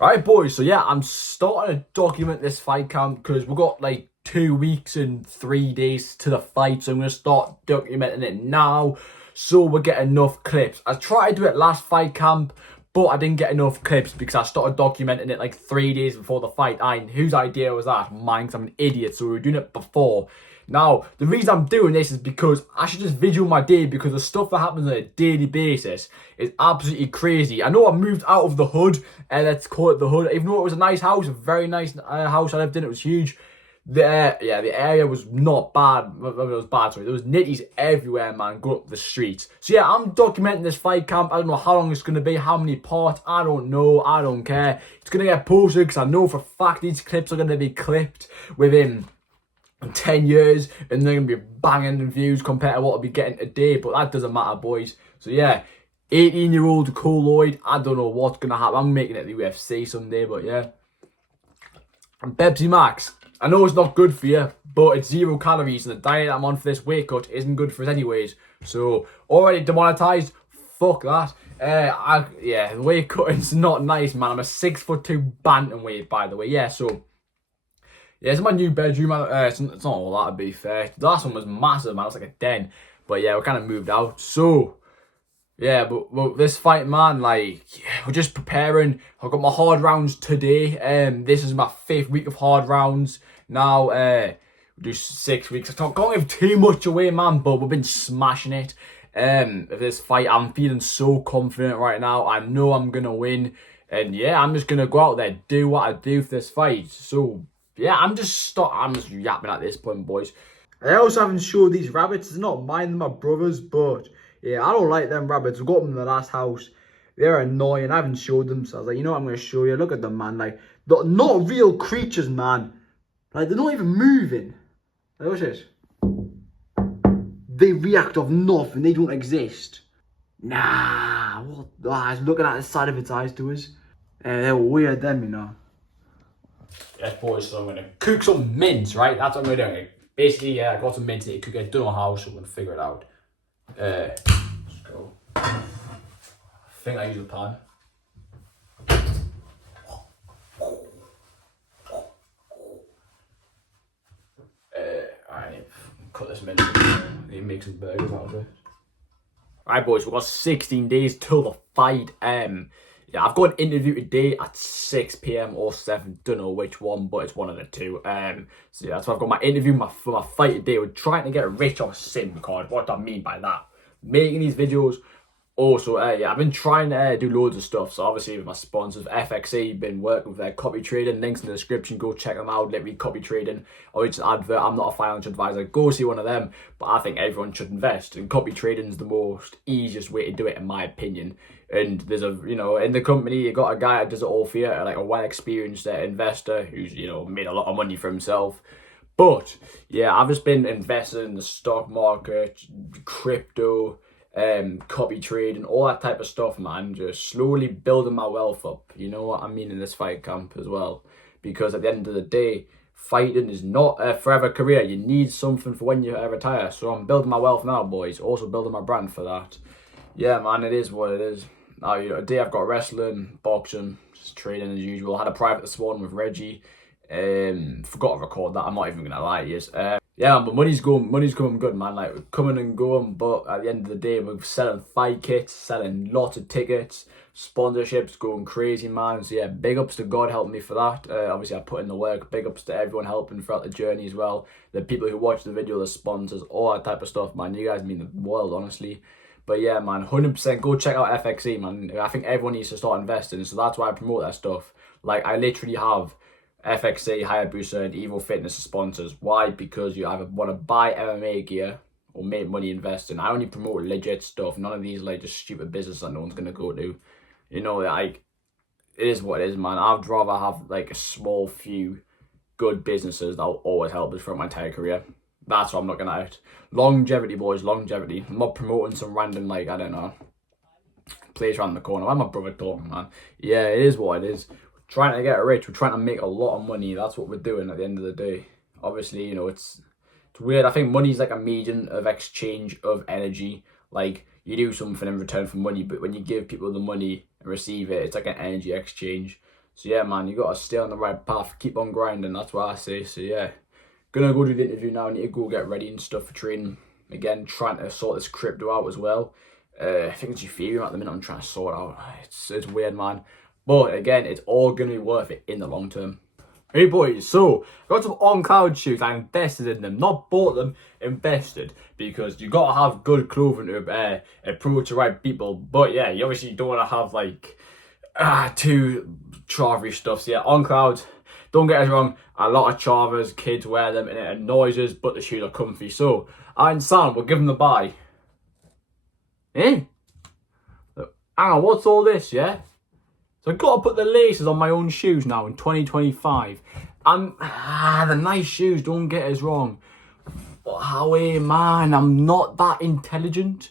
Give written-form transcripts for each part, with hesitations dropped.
Right, boys, so yeah, I'm starting to document this fight camp because we've got like 2 weeks and 3 days to the fight, so I'm going to start documenting it now so we get enough clips. I tried to do it last fight camp, but I didn't get enough clips because I started documenting it like 3 days before the fight. Whose idea was that? Mine, 'cause I'm an idiot, so we were doing it before. Now, the reason I'm doing this is because I should just visual my day, because the stuff that happens on a daily basis is absolutely crazy. I know I moved out of the hood, and let's call it the hood, even though it was a nice house, a very nice house I lived in. It was huge. The area was not bad. It was bad, sorry. There was nitties everywhere, man, going up the streets. So yeah, I'm documenting this fight camp. I don't know how long it's going to be, how many parts. I don't know. I don't care. It's going to get posted because I know for a fact these clips are going to be clipped within 10 years, and they're going to be banging in views compared to what I'll be getting today, but that doesn't matter, boys. So yeah, 18-year-old Lloyd, I don't know what's going to happen. I'm making it the UFC someday, but yeah. And Pepsi Max, I know it's not good for you, but it's 0 calories, and the diet I'm on for this weight cut isn't good for us anyways. So, already demonetized, fuck that. The weight cutting's not nice, man. I'm a 6'2" bantamweight, by the way. Yeah, so yeah, it's my new bedroom. It's not all that, to be fair. The last one was massive, man. It was like a den. But yeah, we kind of moved out. So, yeah, but this fight, man, like, yeah, we're just preparing. I've got my hard rounds today. This is my 5th week of hard rounds. Now, we do 6 weeks. I can't give too much away, man, but we've been smashing it. This fight, I'm feeling so confident right now. I know I'm going to win. And yeah, I'm just going to go out there, do what I do for this fight. So, yeah, I'm just yapping at this point, boys. I also haven't showed these rabbits. It's not mine, they're my brother's, but yeah, I don't like them rabbits. We got them in the last house. They're annoying. I haven't showed them, so I was like, you know what, I'm going to show you. Look at them, man. Like, they're not real creatures, man. Like, they're not even moving. Like, what's this? They react off nothing. They don't exist. Nah, what? It's looking at the side of its eyes to us. They're weird, them, you know. Yes, boys, so I'm going to cook some mince, right? That's what I'm going to do. Basically, yeah, I got some mince to cook. I don't know how, so I'm going to figure it out. Let's go. I think I use a pan. Alright, cut this mince. Need to make some burgers out of it. Alright, boys, we've got 16 days till the fight. Yeah, I've got an interview today at 6 p.m. or 7. Don't know which one, but it's one of the two. So yeah, that's why I've got my interview for my fight today. We're trying to get rich off SIM card. What do I mean by that? Making these videos. Also, yeah, I've been trying to do loads of stuff. So obviously with my sponsors, FXE, been working with their copy trading. Links in the description. Go check them out. Let me copy trading. Or just advert. I'm not a financial advisor. Go see one of them. But I think everyone should invest. And copy trading is the most easiest way to do it, in my opinion. And there's in the company, you got a guy that does it all for you, like a well-experienced investor who's, made a lot of money for himself. But yeah, I've just been investing in the stock market, crypto, copy trading, all that type of stuff, man. Just slowly building my wealth up. You know what I mean, in this fight camp as well. Because at the end of the day, fighting is not a forever career. You need something for when you retire. So I'm building my wealth now, boys. Also building my brand for that. Yeah, man, it is what it is. Now, today I've got wrestling, boxing, just training as usual. I had a private this morning with Reggie. Forgot to record that. I'm not even gonna lie to you. Yeah, but money's coming good, man. Like, we're coming and going, but at the end of the day, we're selling fight kits, selling lots of tickets, sponsorships, going crazy, man. So yeah, big ups to God helping me for that. Obviously, I put in the work. Big ups to everyone helping throughout the journey as well. The people who watch the video, the sponsors, all that type of stuff, man. You guys mean the world, honestly. But yeah, man, 100% go check out FXE, man. I think everyone needs to start investing, so that's why I promote that stuff. Like, I literally have FXE, Hayabusa, and Evo Fitness as sponsors. Why? Because you either want to buy MMA gear or make money investing. I only promote legit stuff. None of these, like, just stupid business that no one's going to go to. Like, it is what it is, man. I'd rather have, like, a small few good businesses that will always help us throughout my entire career. That's what I'm looking at. Longevity, boys, longevity. I'm not promoting some random, like, I don't know, place around the corner. Why my brother talking, man? Yeah, it is what it is. We're trying to get rich. We're trying to make a lot of money. That's what we're doing at the end of the day. Obviously, it's weird. I think money's like a medium of exchange of energy. Like, you do something in return for money, but when you give people the money and receive it, it's like an energy exchange. So yeah, man, you gotta stay on the right path, keep on grinding. That's what I say. So yeah, gonna go do the interview now. I need to go get ready and stuff for training. Again, trying to sort this crypto out as well. I think it's Ethereum at the minute. I'm trying to sort out. It's weird, man. But again, it's all gonna be worth it in the long term. Hey boys, so I got some on-cloud shoes. I invested in them, not bought them, invested, because you gotta have good clothing to approach the right people. But yeah, you obviously don't want to have like too charvery stuff. So yeah, on-cloud. Don't get us wrong, a lot of charvers, kids wear them and it annoys us, but the shoes are comfy. So I and Sam will give them the buy. Eh? Look, hang on, what's all this? Yeah. So I've got to put the laces on my own shoes now in 2025. And the nice shoes, don't get us wrong. But man, I'm not that intelligent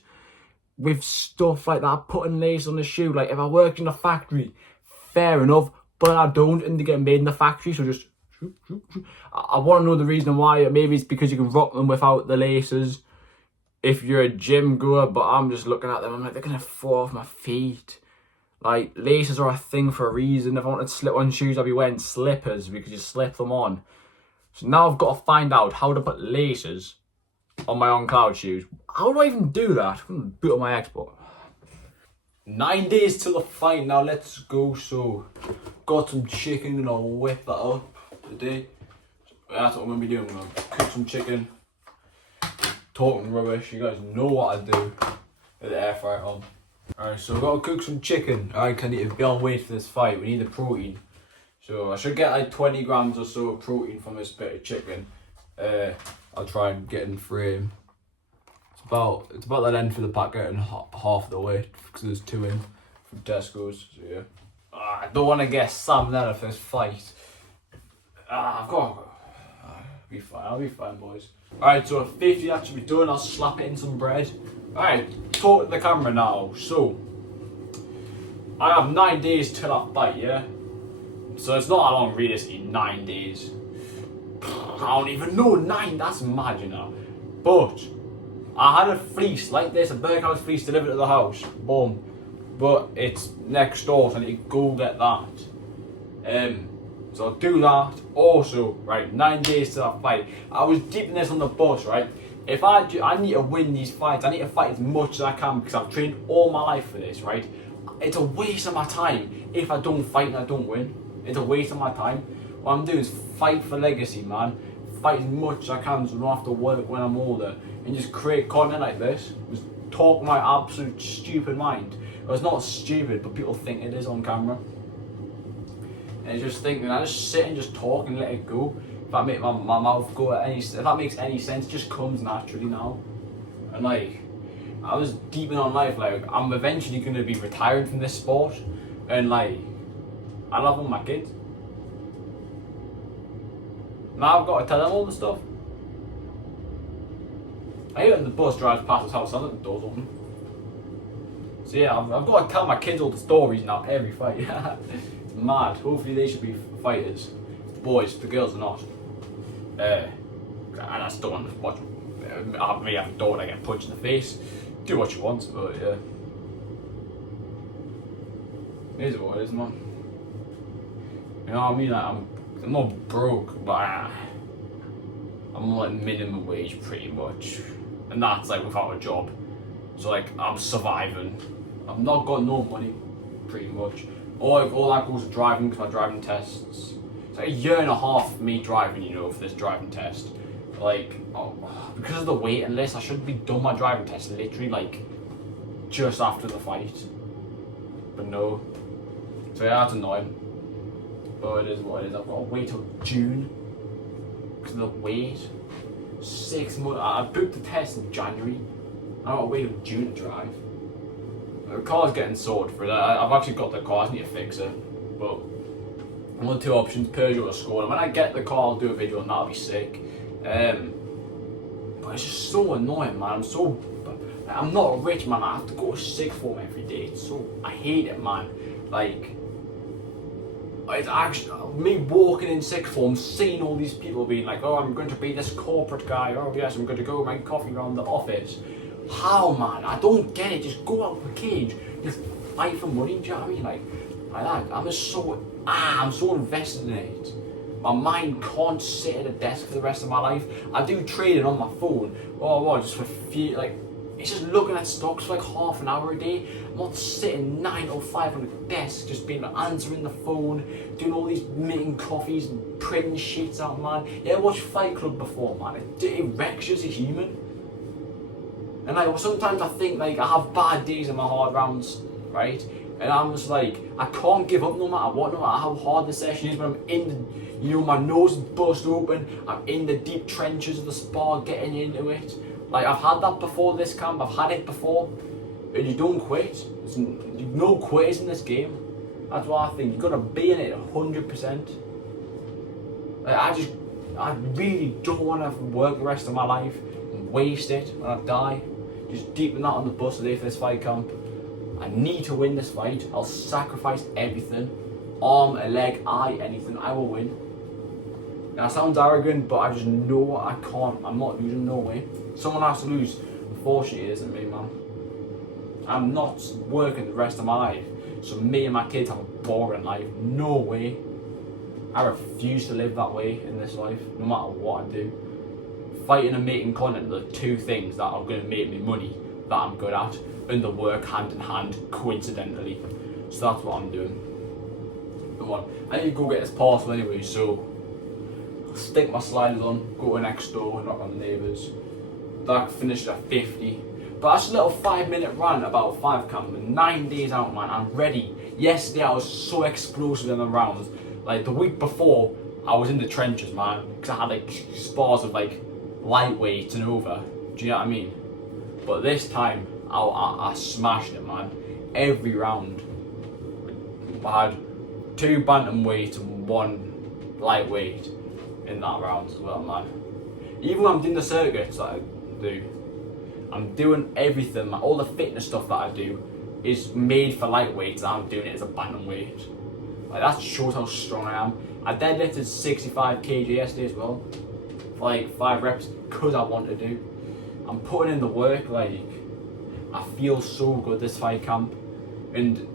with stuff like that, putting lace on the shoe. Like if I worked in a factory, fair enough, but I don't, and they get made in the factory, so just I want to know the reason why. Maybe it's because you can rock them without the laces if you're a gym goer, but I'm just looking at them, I'm like, they're gonna fall off my feet. Like, laces are a thing for a reason. If I wanted slip-on shoes, I'd be wearing slippers because you slip them on. So now I've got to find out how to put laces on my on-cloud shoes. How do I even do that? I'm going to boot on my export. 9 days till the fight. Now let's go. So, got some chicken and I'll whip that up today. So that's what I'm going to be doing. I'm going to cook some chicken. Talking rubbish. You guys know what I do with the air fryer on. Alright, so we've got to cook some chicken. Alright, I need to build weight for this fight. We need the protein. So I should get like 20 grams or so of protein from this bit of chicken. I'll try and get in frame. It's about the length of the packet and half the weight because there's 2 in from Tesco's. So yeah. I don't want to get salmonella for this fight. I've got. I'll be fine, boys. Alright, so 50 that should be done. I'll slap it in some bread. Alright, talk to the camera now. So, I have 9 days till I fight, yeah? So it's not that long, realistically, 9 days. I don't even know, 9, that's mad, you know. But, I had a fleece like this, a Berghaus fleece delivered to the house. Boom. But it's next door, so I need to go get that. So I'll do that. Also, right, 9 days till I fight. I was deep in this on the bus, right? If I need to win these fights, I need to fight as much as I can because I've trained all my life for this, right? It's a waste of my time if I don't fight and I don't win. It's a waste of my time. What I'm doing is fight for legacy, man. Fight as much as I can so I don't have to work when I'm older. And just create content like this. Just talk my absolute stupid mind. Well, it's not stupid, but people think it is on camera. And it's just thinking, I just sit and just talk and let it go. If I make my mouth go if that makes any sense, it just comes naturally now. And like, I was deep in on life, like, I'm eventually going to be retired from this sport. And like, I love all my kids. Now I've got to tell them all the stuff. I hate when the bus drives past his house, I let the doors open. So yeah, I've got to tell my kids all the stories now, every fight. It's mad. Hopefully they should be fighters. Boys, the girls are not. And I just don't want to watch. I may have a daughter, I get punched in the face. Do what you want, but yeah. It is what it is, man. You know what I mean? Like, I'm not broke, but I'm like minimum wage pretty much. And that's like without a job. So like, I'm surviving. I've not got no money, pretty much. All that goes to driving, because my driving tests. It's like a year and a half of me driving, you know, for this driving test. Like, because of the waiting list, I should be done my driving test literally like just after the fight. But no. So yeah, that's annoying. But it is what it is. I've got to wait till June because of the wait. 6 months. I booked the test in January. I've got to wait till June to drive. The car's getting sorted for it. I've actually got the car. I just need to fix it. But I'm on 2 options: Peugeot or Skoda. When I get the car, I'll do a video and that'll be sick. But it's just so annoying, man. I'm not rich, man. I have to go to sixth form every day. I hate it, man. Like, it's actually me walking in sixth form, seeing all these people being like, "Oh, I'm going to be this corporate guy. Oh yes, I'm going to go make coffee around the office." How, man? I don't get it. Just go out of the cage. Just fight for money. Do you know what I mean? Like that. I'm just so I'm so invested in it. My mind can't sit at a desk for the rest of my life. I do trading on my phone, just for it's just looking at stocks for like half an hour a day. I'm not sitting 9 or 5 on a desk, just being answering the phone, doing all these making coffees and printing sheets out, man. Yeah, I watched Fight Club before, man. It wrecks you as a human. And like sometimes I think like I have bad days in my hard rounds, right? And I'm just like, I can't give up no matter what, no matter how hard the session is. When I'm in the, my nose is bust open, I'm in the deep trenches of the spar, getting into it. Like, I've had that before this camp, I've had it before, and you don't quit. There's no quitters in this game. That's what I think. You've got to be in it 100%. Like, I really don't want to work the rest of my life and waste it when I die. Just deepen that on the bus today for this fight camp. I need to win this fight. I'll sacrifice everything. Arm, a leg, eye, anything. I will win. Now, it sounds arrogant, but I just know I can't. I'm not losing, no way. Someone has to lose. Unfortunately, it isn't me, man. I'm not working the rest of my life, so me and my kids have a boring life. No way. I refuse to live that way in this life, no matter what I do. Fighting and making content are the two things that are going to make me money that I'm good at, and the work hand in hand, coincidentally. So that's what I'm doing. Come on, I need to go get this parcel anyway, so I'll stick my sliders on, go to next door, knock on the neighbours. That finished at 50. But that's a little 5-minute rant about 5 camp. 9 days out, man, I'm ready. Yesterday I was so explosive in the rounds. Like the week before, I was in the trenches, man, because I had like spars of like lightweight and over. Do you know what I mean? But this time, I smashed it, man. Every round. I had 2 bantamweight and 1 lightweight in that round as well, man. Even when I'm doing the circuits that I do, I'm doing everything, all the fitness stuff that I do is made for lightweights, and I'm doing it as a bantamweight. Like, that shows how strong I am. I deadlifted 65 kg yesterday as well, for like 5 reps, because I wanted to. I'm putting in the work, like, I feel so good this fight camp, and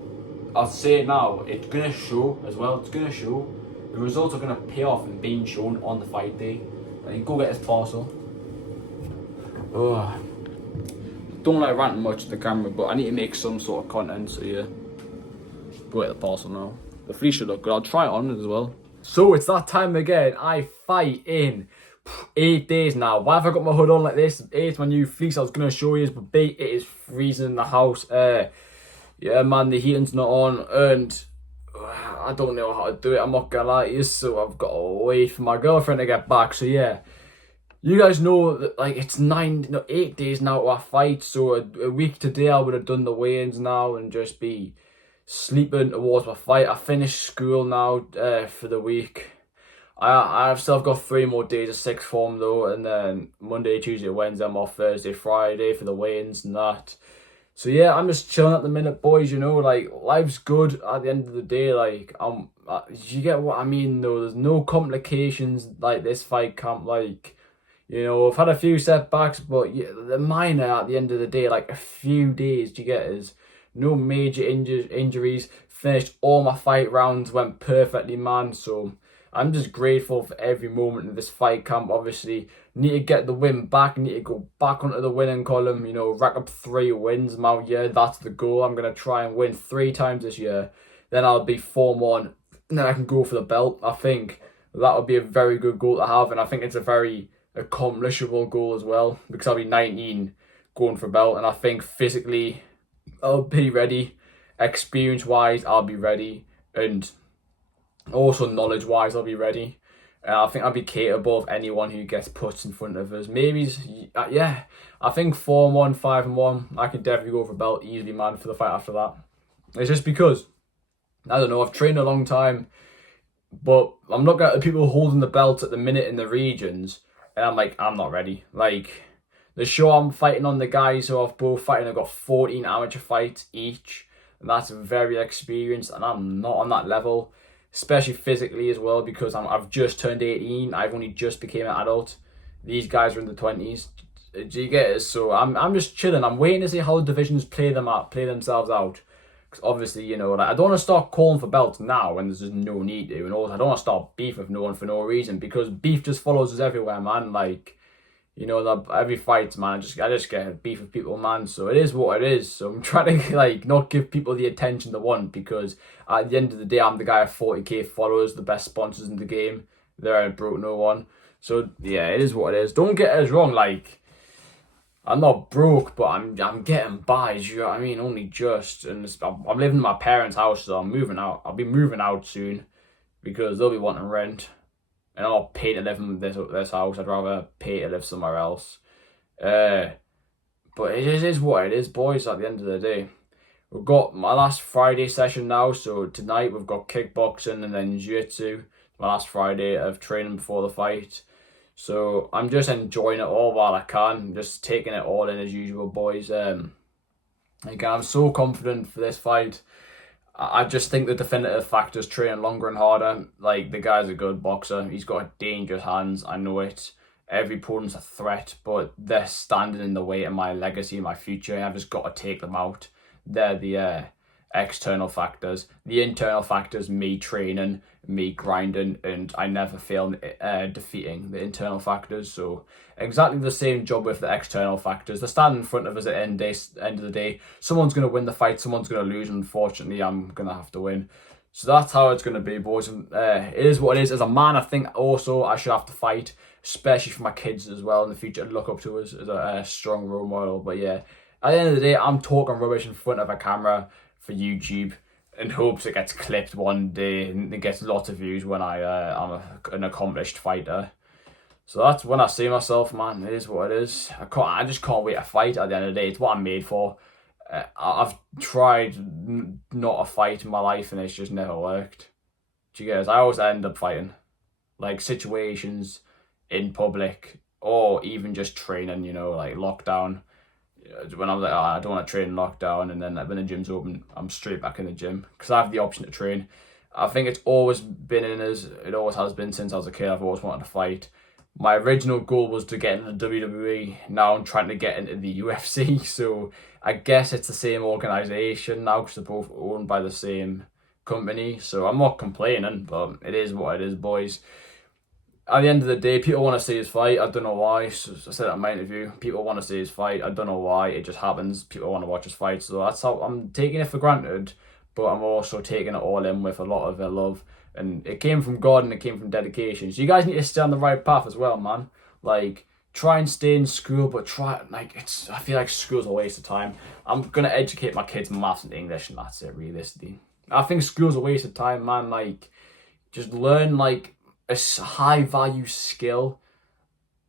I'll say it now, it's gonna show as well, it's gonna show. The results are gonna pay off and being shown on the fight day. Like, go get this parcel. Oh, don't like ranting much to the camera, but I need to make some sort of content, so yeah. Go get the parcel now. The fleece should look good, I'll try it on as well. So it's that time again. I fight in 8 days now. Why have I got my hood on like this? A, it's my new fleece I was going to show you, but B, it is freezing in the house. Yeah, man, the heating's not on, and I don't know how to do it, I'm not gonna lie to you, so I've got to wait for my girlfriend to get back. So yeah, you guys know that, like, it's 8 days now to our fight, so a week today I would have done the weigh-ins now and just be sleeping towards my fight. I finished school now for the week. I've still got 3 more days of 6th form though, and then Monday, Tuesday, Wednesday I'm off, Thursday, Friday for the weigh-ins and that. So yeah, I'm just chilling at the minute, boys, you know, like, life's good at the end of the day. Like, you get what I mean though, there's no complications like this fight camp. Like, you know, I've had a few setbacks, but yeah, they're minor at the end of the day. Like, a few days, do you get us? No major injuries, finished all my fight rounds, went perfectly, man. So I'm just grateful for every moment of this fight camp. Obviously, need to get the win back, need to go back onto the winning column, you know, rack up 3 wins now. Yeah, that's the goal. I'm going to try and win 3 times this year. Then I'll be Form 1, and then I can go for the belt. I think that would be a very good goal to have, and I think it's a very accomplishable goal as well, because I'll be 19 going for a belt, and I think physically I'll be ready. Experience-wise, I'll be ready, and also knowledge-wise, I'll be ready. I think I'll be capable of anyone who gets put in front of us. Maybe, yeah, I think Form 1, 5-1, I could definitely go for a belt easily, man, for the fight after that. It's just because, I don't know, I've trained a long time, but I'm looking at the people holding the belt at the minute in the regions, and I'm like, I'm not ready. Like, the show I'm fighting on, the guys who I've both fighting, I've got 14 amateur fights each, and that's very experienced, and I'm not on that level. Especially physically as well, because I've just turned 18. I've only just became an adult. These guys are in the 20s. Do you get it? So I'm just chilling. I'm waiting to see how the divisions play themselves out. Obviously, you know, like, I don't want to start calling for belts now when there's just no need to, and also I don't want to start beef with no one for no reason, because beef just follows us everywhere, man. Like, you know, every fight, man, I just get beef with people, man. So it is what it is. So I'm trying to like not give people the attention they want, because at the end of the day, I'm the guy with 40k followers, the best sponsors in the game. There, I broke no one. So yeah, it is what it is. Don't get us wrong, like, I'm not broke, but I'm getting by. You know what I mean? Only just, and I'm living in my parents' house, so I'm moving out. I'll be moving out soon, because they'll be wanting rent, and I'm not paying to live in this house. I'd rather pay to live somewhere else. But it is what it is, boys. At the end of the day, we've got my last Friday session now. So tonight we've got kickboxing and then jiu-jitsu. My last Friday of training before the fight. So I'm just enjoying it all while I can, just taking it all in as usual, boys. Again, I'm so confident for this fight. I just think the definitive factor is training longer and harder. Like, the guy's a good boxer. He's got dangerous hands. I know it. Every opponent's a threat, but they're standing in the way of my legacy and my future. I've just got to take them out. They're the external factors. The internal factors, me training, me grinding, and I never fail defeating the internal factors. So exactly the same job with the external factors. They're standing in front of us at the end of the day. Someone's going to win the fight, someone's going to lose. Unfortunately, I'm going to have to win. So that's how it's going to be, boys. It is what it is. As a man, I think also I should have to fight, especially for my kids as well in the future, to look up to us as a strong role model. But yeah, at the end of the day, I'm talking rubbish in front of a camera for YouTube in hopes it gets clipped one day and it gets lots of views when I'm an accomplished fighter. So that's when I see myself, man. It is what it is. I just can't wait to fight. At the end of the day, it's what I'm made for. I've tried not to fight in my life and it's just never worked. Do you guys? I always end up fighting, like situations in public or even just training. You know, like lockdown. When I was like, oh, I don't want to train in lockdown, and then like, when the gym's open, I'm straight back in the gym because I have the option to train. I think it's always been in us. It always has been since I was a kid. I've always wanted to fight. My original goal was to get into the WWE. Now I'm trying to get into the UFC. So I guess it's the same organisation now because they're both owned by the same company. So I'm not complaining, but it is what it is, boys. At the end of the day, people want to see his fight. I don't know why. So I said that in my interview. People want to see his fight. I don't know why. It just happens. People want to watch his fight. So that's how I'm taking it for granted. But I'm also taking it all in with a lot of love. And it came from God and it came from dedication. So you guys need to stay on the right path as well, man. Like, try and stay in school, but I feel like school's a waste of time. I'm going to educate my kids in maths and English, and that's it, realistically. I think school's a waste of time, man. Like, just learn, like, a high value skill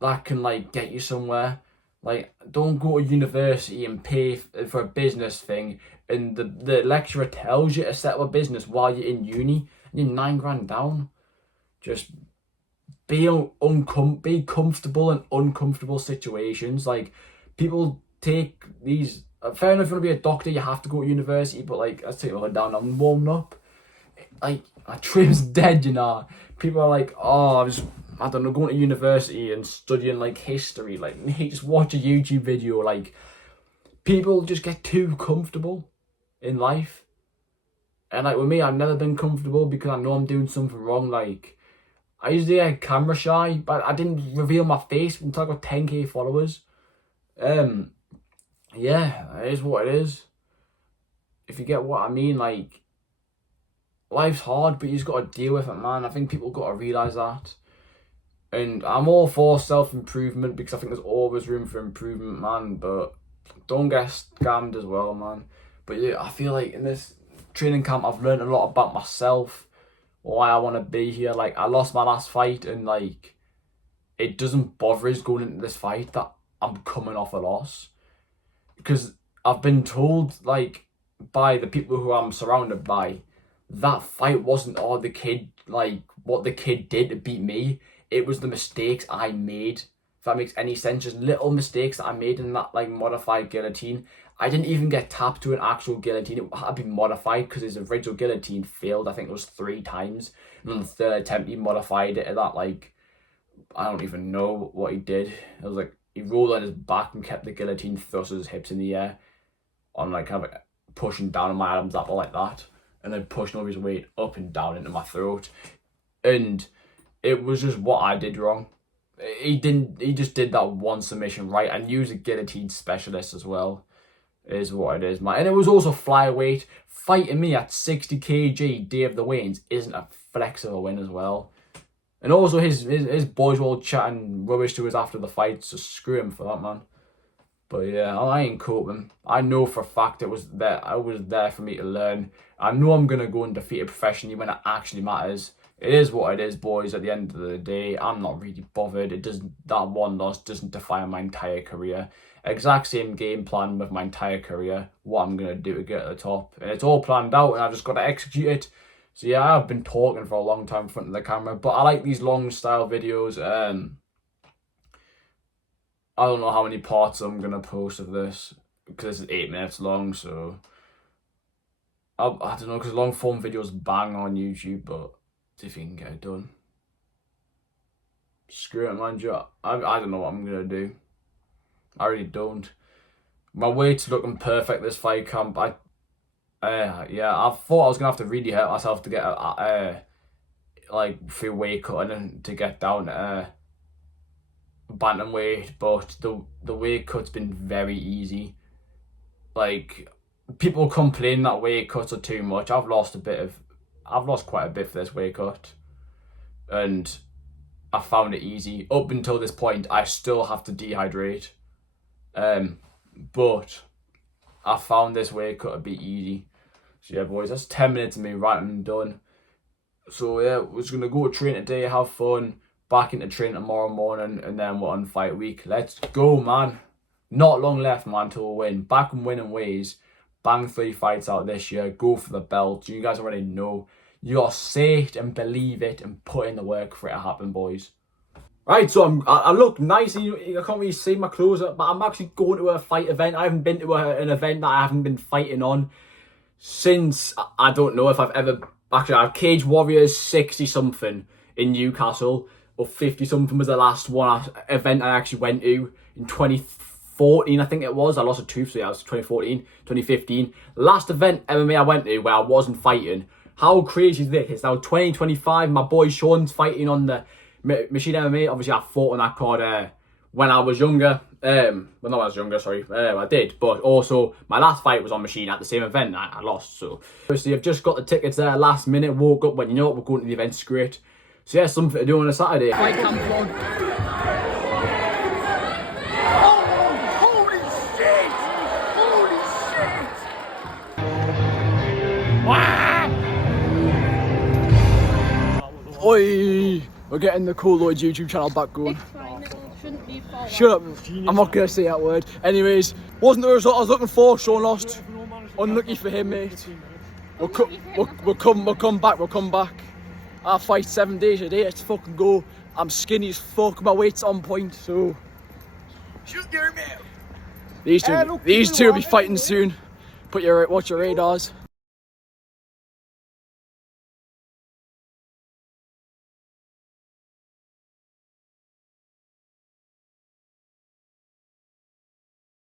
that can like get you somewhere. Like, don't go to university and pay for a business thing and the lecturer tells you to set up a business while you're in uni and you're $9,000 down. Just be comfortable in uncomfortable situations. Like, people take these, fair enough, if you want to be a doctor you have to go to university, but like, let's take it down, I'm warming up. Like, my dream's dead, you know. People are like, oh, I don't know, going to university and studying like history. Like, just watch a YouTube video. Like, people just get too comfortable in life. And like with me, I've never been comfortable because I know I'm doing something wrong. Like, I used to get camera shy, but I didn't reveal my face until I got 10k followers. Yeah, it is what it is. If you get what I mean, like, life's hard, but you just got to deal with it, man. I think people got to realise that. And I'm all for self-improvement because I think there's always room for improvement, man. But don't get scammed as well, man. But yeah, I feel like in this training camp, I've learned a lot about myself, why I want to be here. Like, I lost my last fight and, like, it doesn't bother us going into this fight that I'm coming off a loss. Because I've been told, like, by the people who I'm surrounded by, that fight wasn't what the kid did to beat me. It was the mistakes I made. If that makes any sense, just little mistakes that I made in that like modified guillotine. I didn't even get tapped to an actual guillotine. It had to be modified because his original guillotine failed. I think it was 3 times. And on the 3rd attempt, he modified it at that, like, I don't even know what he did. It was like he rolled on his back and kept the guillotine thrust his hips in the air on like pushing down on my Adam's apple like that, and then pushing all his weight up and down into my throat. And it was just what I did wrong. He just did that one submission right. And he was a guillotine specialist as well, is what it is, man. And it was also flyweight. Fighting me at 60 kg day of the weigh-ins isn't a flex of a win as well. And also his boys were all chatting rubbish to us after the fight, so screw him for that, man. But yeah, I ain't coping. I know for a fact it was there for me to learn. I know I'm gonna go and defeat it professionally when it actually matters. It is what it is, boys. At the end of the day, I'm not really bothered. That one loss doesn't define my entire career. Exact same game plan with my entire career. What I'm gonna do to get to the top, and it's all planned out, and I've just got to execute it. So yeah, I've been talking for a long time in front of the camera, but I like these long style videos. I don't know how many parts I'm gonna post of this because this is 8 minutes long, so I don't know, because long form videos bang on YouTube, but see if you can get it done. Screw it, man. I don't know what I'm gonna do. I really don't. My weight's looking perfect this fight camp. Yeah, I thought I was gonna have to really hurt myself to get like through weight cutting and to get down to bantamweight, but the weight cut's been very easy. Like, people complain that weight cuts are too much. I've lost quite a bit for this weight cut, and I found it easy. Up until this point, I still have to dehydrate, but I found this weight cut a bit easy. So yeah, boys, that's 10 minutes of me ranting and done. So yeah, we're just gonna go train today, have fun, back into training tomorrow morning, and then we're on fight week. Let's go, man. Not long left, man, till we win. Back and winning ways. Bang 3 fights out this year. Go for the belt. You guys already know. You gotta say it and believe it and put in the work for it to happen, boys. Right, so I look nice. I can't really see my clothes, but I'm actually going to a fight event. I haven't been to an event that I haven't been fighting on since, I don't know if I've ever... Actually, I have Cage Warriors 60-something in Newcastle, or 50-something was the last event I actually went to in 2014, I think it was. I lost a tooth, so yeah, it was 2014, 2015. Last event MMA I went to where I wasn't fighting. How crazy is this? It's now 2025. My boy Sean's fighting on the Machine MMA. Obviously, I fought on that card when I was younger. Well, not when I was younger, sorry. I did. But also, my last fight was on Machine at the same event. I lost, so. Obviously, I've just got the tickets there last minute. Woke up, when you know what, we're going to the event. It's great. So yeah, something to do on a Saturday. Fight camp on. Holy shit! Holy shit! Oi! We're getting the cool Lloyd YouTube channel back going. Shut up, I'm not gonna say that word. Anyways, wasn't the result I was looking for. Sean lost. Unlucky for him, mate. We'll come back. I fight 7 days a day. Let's fucking go. I'm skinny as fuck. My weight's on point, so Shoot your man! these two will be fighting soon. Watch your radars.